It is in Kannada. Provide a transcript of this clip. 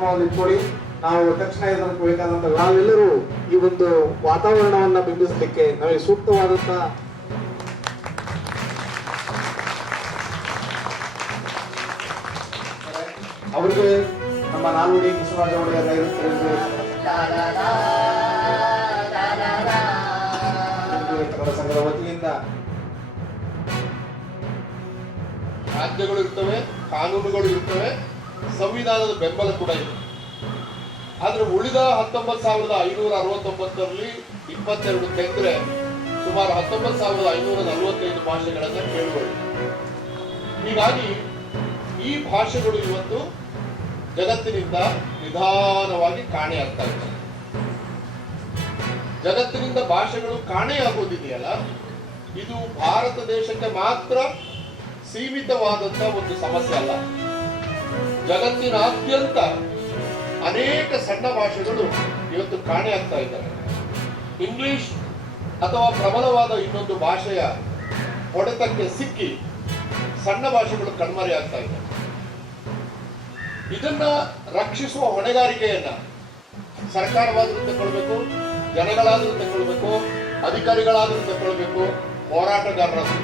ಕಾರ್ಯಕ್ರಮವನ್ನು ಇಟ್ಕೊಳ್ಳಿ. ನಾವು ತಕ್ಷಣ ಇದನ್ನು ಬೇಕಾದಂತ ನಾವೆಲ್ಲರೂ ಈ ಒಂದು ವಾತಾವರಣವನ್ನ ಬಿಂಬಿಸಲಿಕ್ಕೆ ನಮಗೆ ಸೂಕ್ತವಾದಂತ ಅವರಿಗೆ ನಮ್ಮ ನಾಲ್ವಡಿ ಕೃಷ್ಣರಾಜ ಒಡೆಯರ್ ಕನ್ನಡ ಸಂಘದ ವತಿಯಿಂದ ರಾಜ್ಯಗಳು ಇರ್ತವೆ, ಕಾನೂನುಗಳು ಇರ್ತವೆ, ಸಂವಿಧಾನದ ಬೆಂಬಲ ಕೂಡ ಇದೆ. ಆದ್ರೆ ಉಳಿದ 19,569ರಲ್ಲಿ 22 ತೆಗೆದ್ರೆ ಸುಮಾರು 19,545 ಭಾಷೆಗಳನ್ನ ಕೇಳುವಳು. ಹೀಗಾಗಿ ಈ ಭಾಷೆಗಳು ಇವತ್ತು ಜಗತ್ತಿನಿಂದ ನಿಧಾನವಾಗಿ ಕಾಣೆಯಾಗ್ತಾ ಇವೆ. ಜಗತ್ತಿನಿಂದ ಭಾಷೆಗಳು ಕಾಣೆಯಾಗುವುದಿದೆಯಲ್ಲ, ಇದು ಭಾರತ ದೇಶಕ್ಕೆ ಮಾತ್ರ ಸೀಮಿತವಾದಂತ ಒಂದು ಸಮಸ್ಯೆ ಅಲ್ಲ. ಜಗತ್ತಿನಾದ್ಯಂತ ಅನೇಕ ಸಣ್ಣ ಭಾಷೆಗಳು ಇವತ್ತು ಕಾಣೆಯಾಗ್ತಾ ಇದ್ದಾರೆ. ಇಂಗ್ಲಿಷ್ ಅಥವಾ ಪ್ರಬಲವಾದ ಇನ್ನೊಂದು ಭಾಷೆಯ ಹೊಡೆತಕ್ಕೆ ಸಿಕ್ಕಿ ಸಣ್ಣ ಭಾಷೆಗಳು ಕಣ್ಮರೆಯಾಗ್ತಾ ಇದ್ದಾರೆ. ಇದನ್ನ ರಕ್ಷಿಸುವ ಹೊಣೆಗಾರಿಕೆಯನ್ನ ಸರ್ಕಾರವಾದರೂ ತಗೊಳ್ಬೇಕು, ಜನಗಳಾದರೂ ತಗೊಳ್ಬೇಕು, ಅಧಿಕಾರಿಗಳಾದರೂ ತಗೊಳ್ಬೇಕು, ಹೋರಾಟಗಾರರಾದರೂ